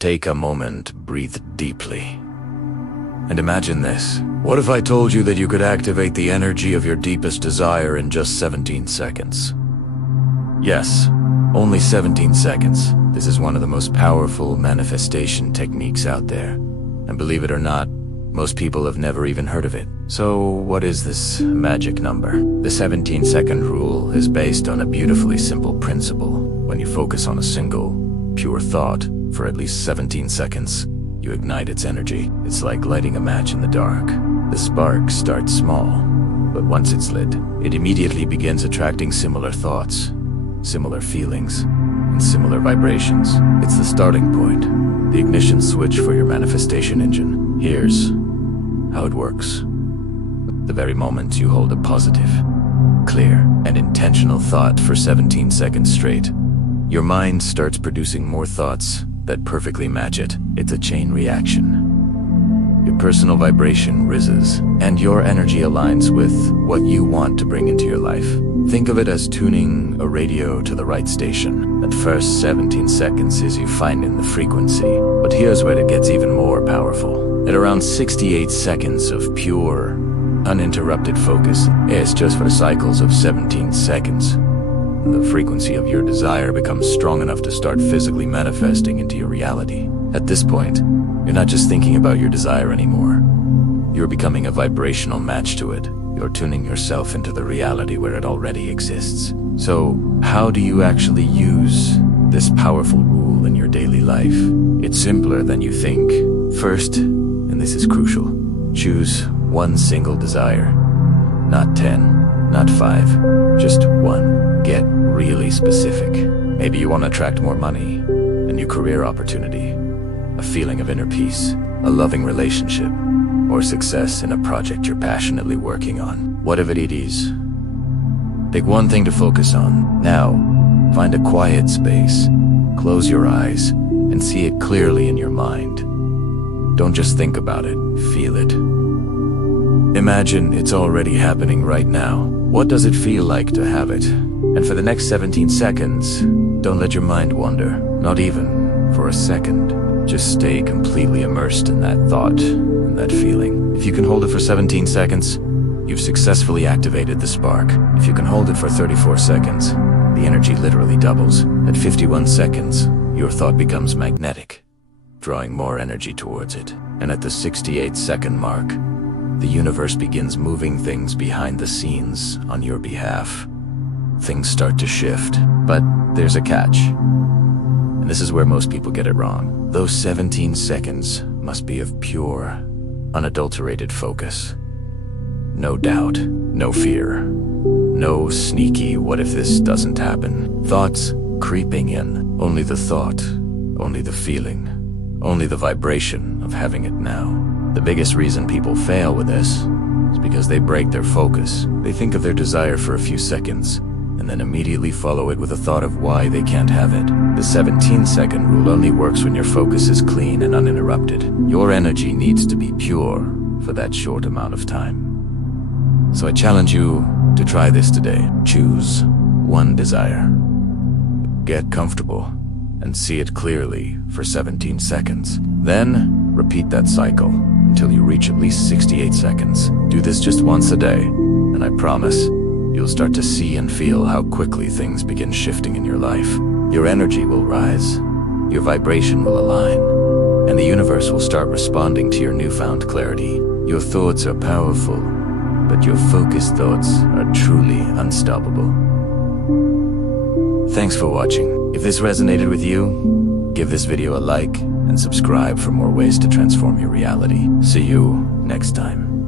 Take a moment, breathe deeply. And imagine this. What if I told you that you could activate the energy of your deepest desire in just 17 seconds? Yes, only 17 seconds. This is one of the most powerful manifestation techniques out there. And believe it or not, most people have never even heard of it. So what is this magic number? The 17-second rule is based on a beautifully simple principle. When you focus on a single, pure thought for at least 17 seconds, you ignite its energy. It's like lighting a match in the dark. The spark starts small, but once it's lit, it immediately begins attracting similar thoughts, similar feelings, and similar vibrations. It's the starting point, the ignition switch for your manifestation engine. Here's how it works. The very moment you hold a positive, clear, and intentional thought for 17 seconds straight, your mind starts producing more thoughts that perfectly match it. It's a chain reaction. Your personal vibration rises, and your energy aligns with what you want to bring into your life. Think of it as tuning a radio to the right station. At first, 17 seconds is you finding the frequency, but here's where it gets even more powerful. At around 68 seconds of pure, uninterrupted focus, it's just for cycles of 17 seconds. The frequency of your desire becomes strong enough to start physically manifesting into your reality. At this point, you're not just thinking about your desire anymore. You're becoming a vibrational match to it. You're tuning yourself into the reality where it already exists. So, how do you actually use this powerful rule in your daily life? It's simpler than you think. First, and this is crucial, choose one single desire. Not 10, not 5, just one. Get really specific. Maybe you want to attract more money, a new career opportunity, a feeling of inner peace, a loving relationship, or success in a project you're passionately working on. Whatever it is, pick one thing to focus on. Now, find a quiet space, close your eyes, and see it clearly in your mind. Don't just think about it, feel it. Imagine it's already happening right now. What does it feel like to have it? And for the next 17 seconds, don't let your mind wander, not even for a second. Just stay completely immersed in that thought and that feeling. If you can hold it for 17 seconds, you've successfully activated the spark. If you can hold it for 34 seconds, the energy literally doubles. At 51 seconds, your thought becomes magnetic, drawing more energy towards it. And at the 68-second mark, the universe begins moving things behind the scenes on your behalf. Things start to shift, but there's a catch. And this is where most people get it wrong. Those 17 seconds must be of pure, unadulterated focus. No doubt, no fear, no sneaky what if this doesn't happen. Thoughts creeping in. Only the thought, only the feeling, only the vibration of having it now. The biggest reason people fail with this is because they break their focus. They think of their desire for a few seconds, and then immediately follow it with a thought of why they can't have it. The 17-second rule only works when your focus is clean and uninterrupted. Your energy needs to be pure for that short amount of time. So I challenge you to try this today. Choose one desire. Get comfortable and see it clearly for 17 seconds. Then repeat that cycle until you reach at least 68 seconds. Do this just once a day, and I promise you'll start to see and feel how quickly things begin shifting in your life. Your energy will rise, your vibration will align, and the universe will start responding to your newfound clarity. Your thoughts are powerful, but your focused thoughts are truly unstoppable. Thanks for watching. If this resonated with you, give this video a like and subscribe for more ways to transform your reality. See you next time.